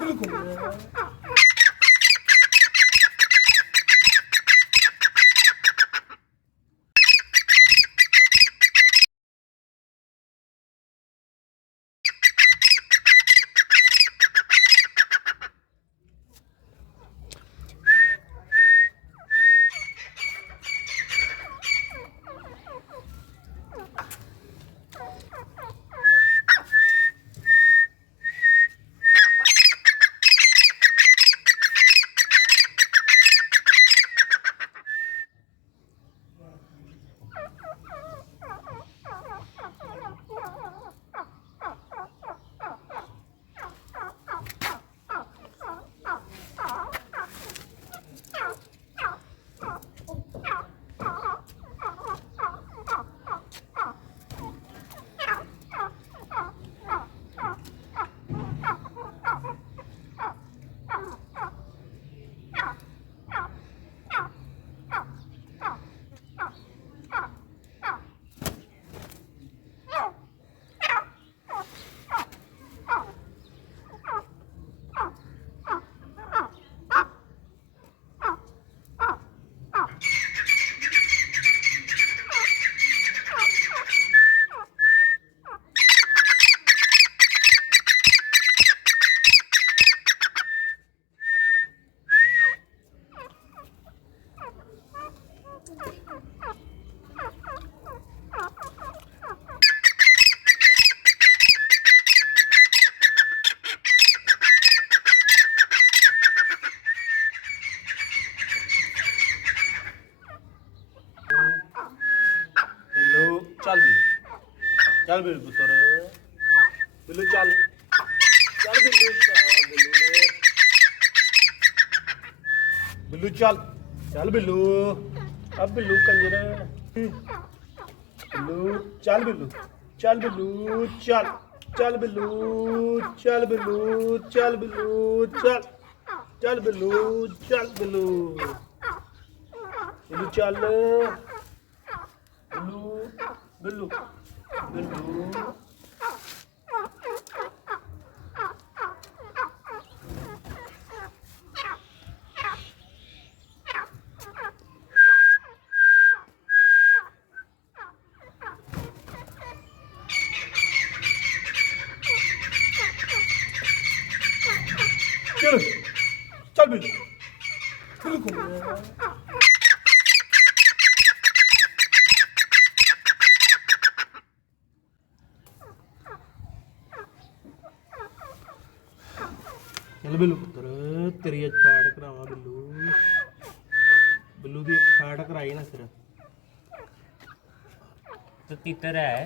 ਬਿਲਕੁਲ। ਬਿੱਲੂ ਚੱਲ ਵੀ ਚੱਲ ਬਿੱਲੂ ਪੁੱਤਰ ਬਿੱਲੂ ਚੱਲ ਚੱਲ ਬਿੱਲੂ ਬਿੱਲੂ ਨੇ ਬਿੱਲੂ ਚੱਲ ਚੱਲ ਬਿੱਲੂ ਆ ਬਿੱਲੂ ਕੰਜਰ ਬਿੱਲੂ ਚੱਲ ਬਿੱਲੂ ਚੱਲ ਬਿੱਲੂ ਚੱਲ ਚੱਲ ਬਿੱਲੂ ਚੱਲ ਬਿੱਲੂ ਚੱਲ ਬਿੱਲੂ ਚੱਲ ਚੱਲ ਬਿੱਲੂ ਚੱਲ ਬਿੱਲੂ ਬਿੱਲੂ ਚੱਲ ਬਿੱਲੂ ਬਿੱਲੂ ਬਿੱਲੂ ਚੱਲ ਚੱਲ ਬਿੱਲੂ ਬਿਲਕੁਲ। ਚੱਲ ਬਿੱਲੂ ਪੁੱਤਰ ਤੇਰੀ ਅੱਜ ਫੈਟ ਕਰਾਵਾਂ ਬਿੱਲੂ ਬਿੱਲੂ ਦੀ ਫੈਟ ਕਰਾਈ ਨਾ ਸਿਰ तो तीतर है